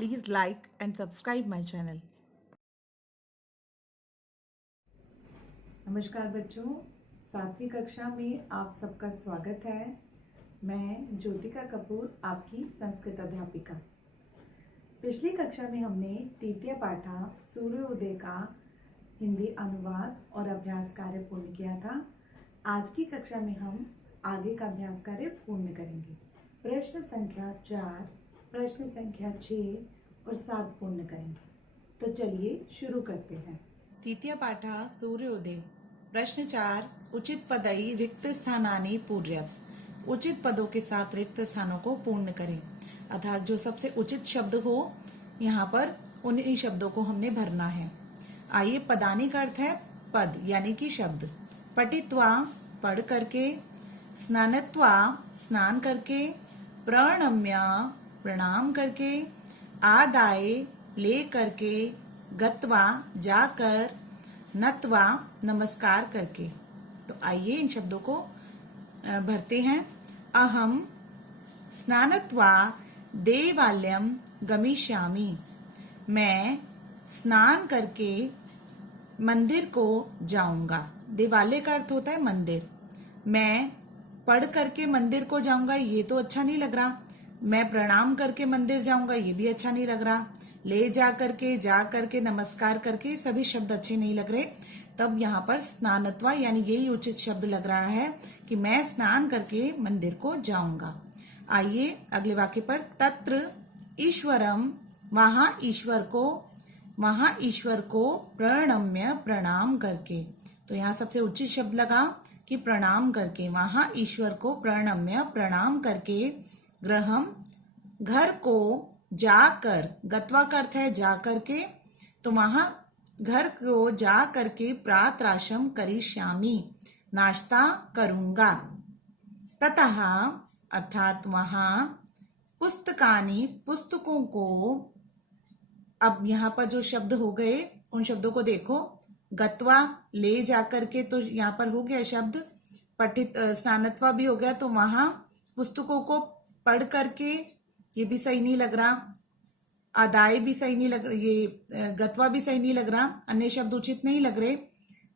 Please like and subscribe my channel. नमस्कार बच्चों, 7वीं कक्षा में आप सबका स्वागत है। मैं ज्योतिका कपूर, आपकी संस्कृत अध्यापिका। पिछली कक्षा में हमने तृतीय पाठा सूर्योदय का हिंदी अनुवाद और अभ्यास कार्य पूर्ण किया था। आज की कक्षा में हम आगे का अभ्यास कार्य पूर्ण करेंगे। प्रश्न संख्या 4, प्रश्न संख्या 6 और 7 पूर्ण करेंगे। तो चलिए शुरू करते हैं। तृतीय पाठा सूर्योदय। प्रश्न 4, उचित पदई रिक्त स्थानानि पूर्यत। उचित पदों के साथ रिक्त स्थानों को पूर्ण करें, अर्थात जो सबसे उचित शब्द हो यहाँ पर उन्हीं शब्दों को हमने भरना है। आइए, पदानी का अर्थ है पद यानी कि शब्द। पठित्वा पढ़ करके, स्नानत्वा स्नान करके, प्रणम्य प्रणाम करके, आदाय ले करके, गत्वा जाकर, नत्वा नमस्कार करके। तो आइए इन शब्दों को भरते हैं। अहम स्नानत्वा देवालयम गमिष्यामि। मैं स्नान करके मंदिर को जाऊंगा। देवालय का अर्थ होता है मंदिर। मैं पढ़ करके मंदिर को जाऊंगा, ये तो अच्छा नहीं लग रहा। मैं प्रणाम करके मंदिर जाऊंगा, ये भी अच्छा नहीं लग रहा। ले जा करके, नमस्कार करके, सभी शब्द अच्छे नहीं लग रहे। तब यहाँ पर स्नानत्वा यानी यही उचित शब्द लग रहा है कि मैं स्नान करके मंदिर को जाऊंगा। आइए अगले वाक्य पर। तत्र ईश्वरम, वहां ईश्वर को प्रणम्य प्रणाम करके। तो यहाँ सबसे उचित शब्द लगा कि प्रणाम करके। वहां ईश्वर को प्रणम्य प्रणाम करके, गृहम घर को, जाकर, गत्वा का अर्थ है जा करके, तो वहां घर को जा करके प्रातराशम करिष्यामि, नाश्ता करूंगा। ततः अर्थात वहां, पुस्तकानि पुस्तकों को। अब यहाँ पर जो शब्द हो गए उन शब्दों को देखो। गत्वा ले जाकर के, तो यहाँ पर हो गया शब्द। पठित स्नानत्वा भी हो गया, तो वहां पुस्तकों को पढ़ करके, ये भी सही नहीं लग रहा। आदाय भी सही नहीं लग रहा, ये गत्वा भी सही नहीं लग रहा। अन्य शब्द उचित नहीं लग रहे।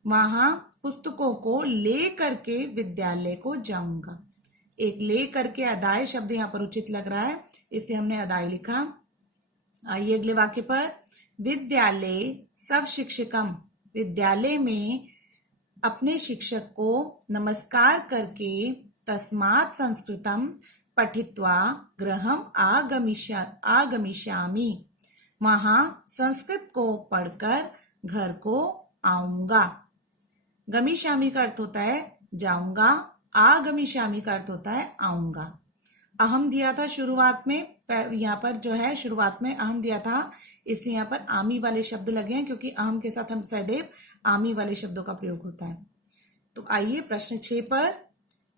वहां पुस्तकों को ले करके विद्यालय को जाऊंगा। एक ले करके आदाय शब्द यहाँ पर उचित लग रहा है, इसलिए हमने आदाय लिखा। आइए अगले वाक्य पर। विद्यालय सब शिक्षकम, विद्यालय में अपने शिक्षक को नमस्कार करके, तस्मात् संस्कृतम पठित्वा गृहम आगमिष्यामि, वहां संस्कृत को पढ़कर घर को आऊंगा। गमिष्यामि का अर्थ होता है जाऊंगा, आगमिष्यामि का अर्थ होता है आऊंगा। अहम दिया था शुरुआत में, यहाँ पर जो है शुरुआत में अहम दिया था, इसलिए यहाँ पर आमी वाले शब्द लगे हैं, क्योंकि अहम के साथ हम सदैव आमी वाले शब्दों का प्रयोग होता है। तो आइए प्रश्न 6 पर।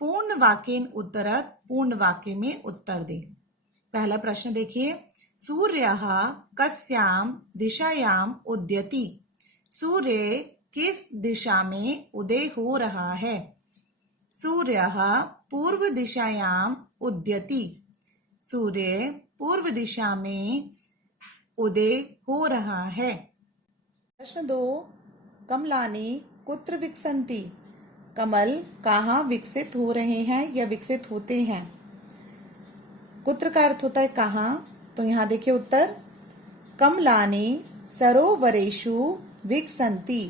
पूर्ण वाक्येन उत्तरत, पूर्ण वाक्य में उत्तर दे। पहला प्रश्न देखिए। सूर्यः कस्याम दिशायाम उदयति। सूर्य किस दिशा में उदय हो रहा है? सूर्यः पूर्व दिशायाम उदयति। सूर्य पूर्व दिशा में उदय हो रहा है। प्रश्न 2, कमलानि कुत्र विकसन्ति। कमल कहाँ विकसित हो रहे हैं या विकसित होते हैं? कुत्र का अर्थ होता है कहाँ, तो यहाँ देखिए उत्तर। कमलानि सरोवरेषु विकसन्ति।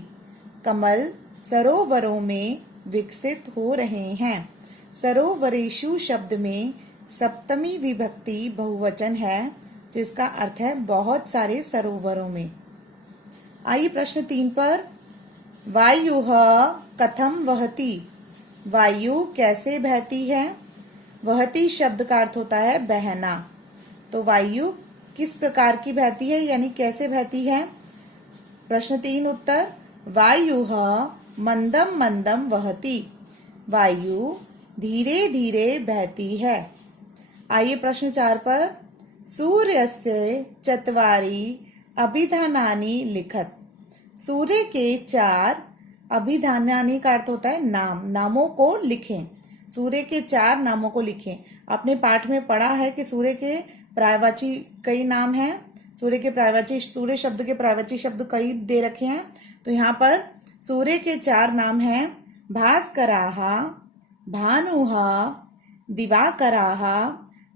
कमल सरोवरों में विकसित हो रहे हैं। सरोवरेषु शब्द में सप्तमी विभक्ति बहुवचन है, जिसका अर्थ है बहुत सारे सरोवरों में। आइए प्रश्न 3 पर। वायुः कथम वहति। वायु कैसे बहती है? वहति शब्द का अर्थ होता है बहना। तो वायु किस प्रकार की बहती है यानी कैसे बहती है? प्रश्न 3 उत्तर। वायुः मंदम मंदम वहति। वायु धीरे धीरे बहती है। आइए प्रश्न 4 पर। सूर्यस्य चत्वारि अभिधानानि लिखत। सूर्य के 4 अभिधानानि का अर्थ होता है नाम, नामों को लिखें। सूर्य के 4 नामों को लिखें। आपने पाठ में पढ़ा है कि सूर्य के पर्यायवाची कई नाम हैं। सूर्य शब्द के प्रायवाची शब्द कई दे रखे हैं। तो यहाँ पर सूर्य के 4 नाम हैं, भास्कराः, भानुः, दिवाकराः,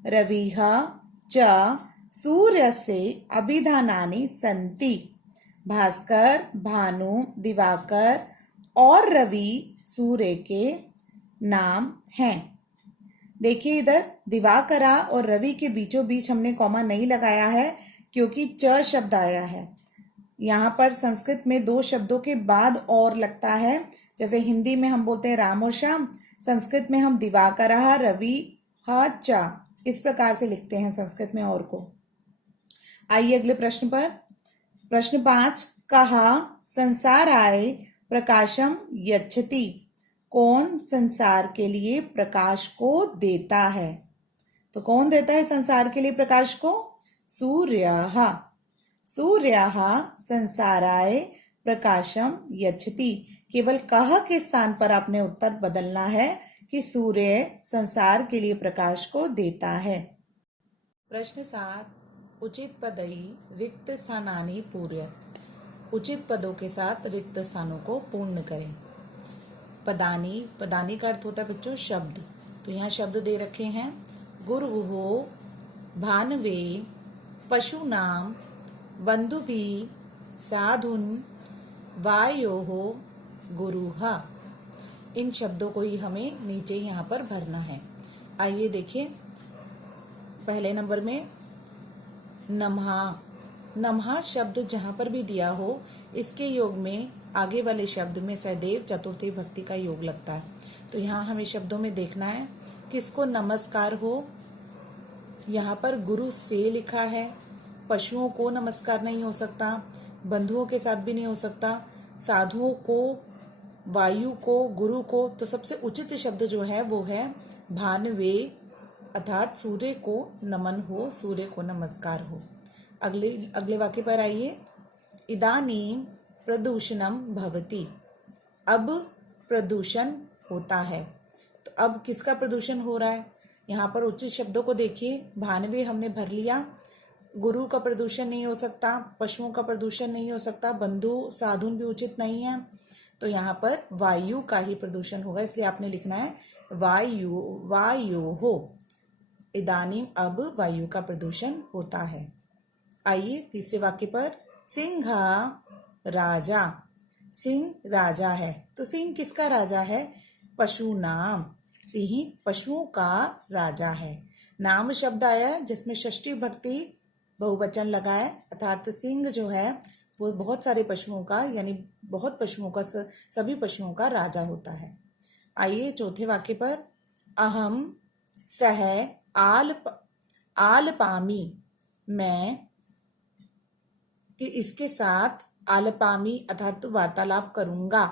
रविः च सूर्यस्य अभिधानानि सन्ति। भास्कर, भानु, दिवाकर और रवि सूर्य के नाम हैं। देखिए इधर दिवाकरा और रवि के बीचों बीच हमने कॉमा नहीं लगाया है क्योंकि च शब्द आया है। यहाँ पर संस्कृत में 2 शब्दों के बाद और लगता है, जैसे हिंदी में हम बोलते हैं राम और श्याम, संस्कृत में हम दिवाकरः रवि च इस प्रकार से लिखते हैं संस्कृत में और को। आइए अगले प्रश्न पर। प्रश्न 5, कहा संसाराय प्रकाशम यच्छति। कौन संसार के लिए प्रकाश को देता है? तो कौन देता है संसार के लिए प्रकाश को? सूर्यः। सूर्यः संसाराय प्रकाशम यच्छति। केवल कह के स्थान पर आपने उत्तर बदलना है कि सूर्य संसार के लिए प्रकाश को देता है। प्रश्न 7, उचित पदई रिक्त स्थानानि पूरयत। उचित पदों के साथ रिक्त स्थानों को पूर्ण करें। पदानी, पदानी का अर्थ होता है बच्चों शब्द। तो यहाँ शब्द दे रखे हैं, गुरुः, भानवे, पशूनाम, बंधुभिः, साधुन, वायोः, गुरुः। इन शब्दों को ही हमें नीचे यहाँ पर भरना है। आइए देखिए, पहले नंबर में नमहा। नमहा शब्द जहां पर भी दिया हो, इसके योग में आगे वाले शब्द में सदैव चतुर्थी भक्ति का योग लगता है। तो यहाँ हमें शब्दों में देखना है किसको नमस्कार हो। यहाँ पर गुरु से लिखा है, पशुओं को नमस्कार नहीं हो सकता, बंधुओं के साथ भी नहीं हो सकता, साधुओं को, वायु को, गुरु को। तो सबसे उचित शब्द जो है वो है भानवे, अर्थात सूर्य को नमन हो, सूर्य को नमस्कार हो। अगले वाक्य पर आइए, इदानीं प्रदूषणम भवति। अब प्रदूषण होता है। तो अब किसका प्रदूषण हो रहा है? यहाँ पर उचित शब्दों को देखिए, भानवे हमने भर लिया, गुरु का प्रदूषण नहीं हो सकता, पशुओं का प्रदूषण नहीं हो सकता, बंधु साधुन भी उचित नहीं है। तो यहाँ पर वायु का ही प्रदूषण होगा, इसलिए आपने लिखना है वायु हो। इदानीं अब वायु का प्रदूषण होता है। आइए तीसरे वाक्य पर, सिंह राजा। सिंह राजा है। तो सिंह किसका राजा है? पशु नाम। सिंह पशुओं का राजा है। नाम शब्द आया जिसमें षष्ठी भक्ति बहुवचन लगा है, अर्थात सिंह जो है वो बहुत सारे पशुओं का, यानी बहुत पशुओं का, सभी पशुओं का राजा होता है। आइए चौथे वाक्य पर, अहम सह आलपामी। मैं कि इसके साथ आलपामी अर्थात वार्तालाप करूंगा।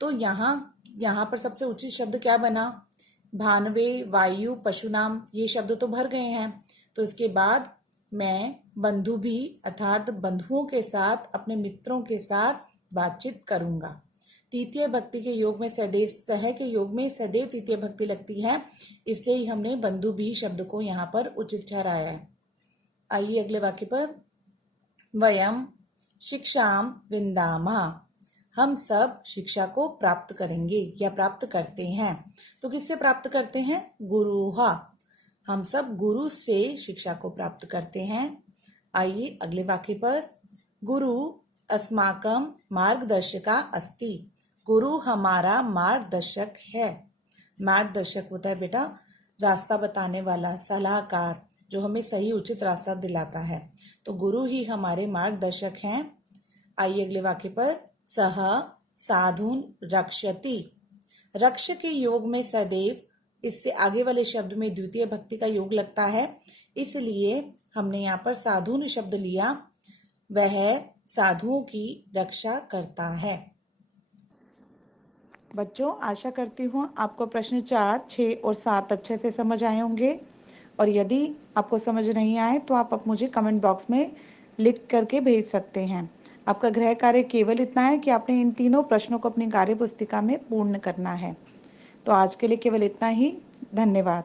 तो यहाँ पर सबसे उचित शब्द क्या बना? भानवे, वायु, पशुनाम, ये शब्द तो भर गए हैं। तो इसके बाद मैं बंधु भी अर्थात बंधुओं के साथ, अपने मित्रों के साथ बातचीत करूंगा। तृतीय भक्ति के योग में सदैव, सह के योग में सदैव तृतीय भक्ति लगती है, इसलिए ही हमने बंधु भी शब्द को यहाँ पर उचित ठहराया है। आइए अगले वाक्य पर, वयम शिक्षाम विंदामः। हम सब शिक्षा को प्राप्त करेंगे या प्राप्त करते हैं। तो किससे प्राप्त करते हैं? गुरुः। हम सब गुरु से शिक्षा को प्राप्त करते हैं। आइए अगले वाक्य पर, गुरु अस्माकं मार्गदर्शिका अस्ति। गुरु हमारा मार्गदर्शक है। मार्गदर्शक होता है बेटा रास्ता बताने वाला, सलाहकार, जो हमें सही उचित रास्ता दिलाता है। तो गुरु ही हमारे मार्गदर्शक हैं। आइए अगले वाक्य पर, सह साधुन रक्षति। रक्ष के योग में सदैव, इससे आगे वाले शब्द में द्वितीय भक्ति का योग लगता है, इसलिए हमने यहाँ पर साधुन शब्द लिया। वह साधुओं की रक्षा करता है। बच्चों आशा करती हूँ आपको प्रश्न 4, 6 और 7 अच्छे से समझ आए होंगे। और यदि आपको समझ नहीं आए तो आप मुझे कमेंट बॉक्स में लिख करके भेज सकते हैं। आपका गृह कार्य केवल इतना है कि आपने इन तीनों प्रश्नों को अपनी कार्य पुस्तिका में पूर्ण करना है। तो आज के लिए केवल इतना ही। धन्यवाद।